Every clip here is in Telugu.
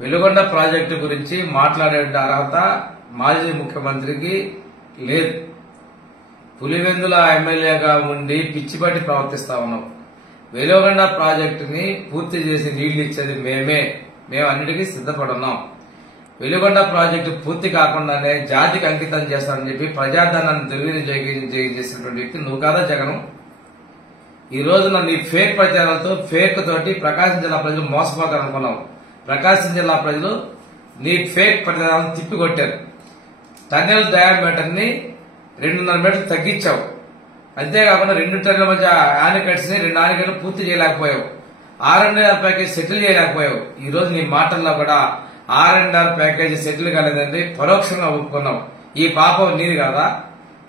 వెలుగొండ ప్రాజెక్టు గురించి మాట్లాడే అర్హత మాజీ ముఖ్యమంత్రికి లేదు. పులివెందుల ఎమ్మెల్యేగా ఉండి పిచ్చిపట్టి ప్రవర్తిస్తా ఉన్నాం. వెలుగొండ ప్రాజెక్టుని పూర్తి చేసి నీళ్లు ఇచ్చేది మేము అన్నిటికీ సిద్ధపడున్నాం. వెలుగొండ ప్రాజెక్టు పూర్తి కాకుండానే జాతికి అంకితం చేస్తానని చెప్పి ప్రజాధనాన్ని దుర్వినియోగం చేసినటువంటి వ్యక్తి నువ్వు కాదా జగన్? ఈ రోజున నీ ఫేక్ ప్రచారాలతో ఫేక్ తోటి ప్రకాశం జిల్లా ప్రజలు మోసపోతారనుకున్నావు. ప్రకాశం జిల్లా ప్రజలు నీ ఫేక్ ప్రచారాలను తిప్పికొట్టారు. టన్నెల్ డయామీటర్ ని 2.5 మీటర్లు తగ్గించావు. అంతేకాకుండా 2 టన్నుల మధ్య ఆనకట్స్ ని 2 ఆనకట్లు పూర్తి చేయలేకపోయావు. R&R package settle చేయలేకపోయావు. ఈ రోజు నీ మాటల్లో కూడా R&R ప్యాకేజీ సెటిల్ కాలేదండి పరోక్షంగా ఒప్పుకున్నావు. ఈ పాపం నీది కాదా?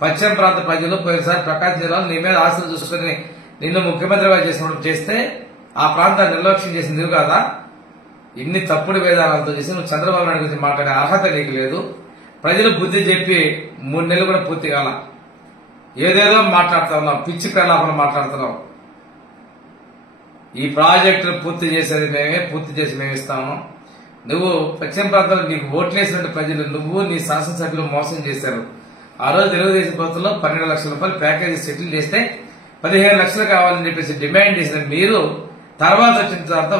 పశ్చిమ ప్రాంత ప్రజలు పోయినసారి ప్రకాశం జిల్లాలో నీ మీద ఆశలు చూసుకుని నిన్ను ముఖ్యమంత్రిగా చేసినప్పుడు చేస్తే ఆ ప్రాంతాన్ని నిర్లక్ష్యం చేసింది నువ్వు కాదా? ఇన్ని తప్పుడు విధానాలతో చేసి నువ్వు చంద్రబాబు నాయుడు గురించి మాట్లాడే అర్హత నీకు లేదు. ప్రజలు బుద్ధి చెప్పి 3 నెలలు కూడా పూర్తి కాల. ఏదేదో మాట్లాడుతా ఉన్నావు, పిచ్చి ప్రలాపన మాట్లాడుతున్నావు. ఈ ప్రాజెక్టును పూర్తి చేసేది మేమే, పూర్తి చేసి మేము ఇస్తాము. నువ్వు పశ్చిమ ప్రాంతంలో నీకు ఓట్లేసినట్టు ప్రజలు నువ్వు నీ శాసనసభ్యులు మోసం చేశారు. ఆ రోజు తెలుగుదేశం ప్రభుత్వంలో 12 లక్షల రూపాయలు ప్యాకేజీ సెటిల్ చేస్తే 15 లక్షలు కావాలని చెప్పేసి డిమాండ్ చేసిన మీరు తర్వాత వచ్చిన తర్వాత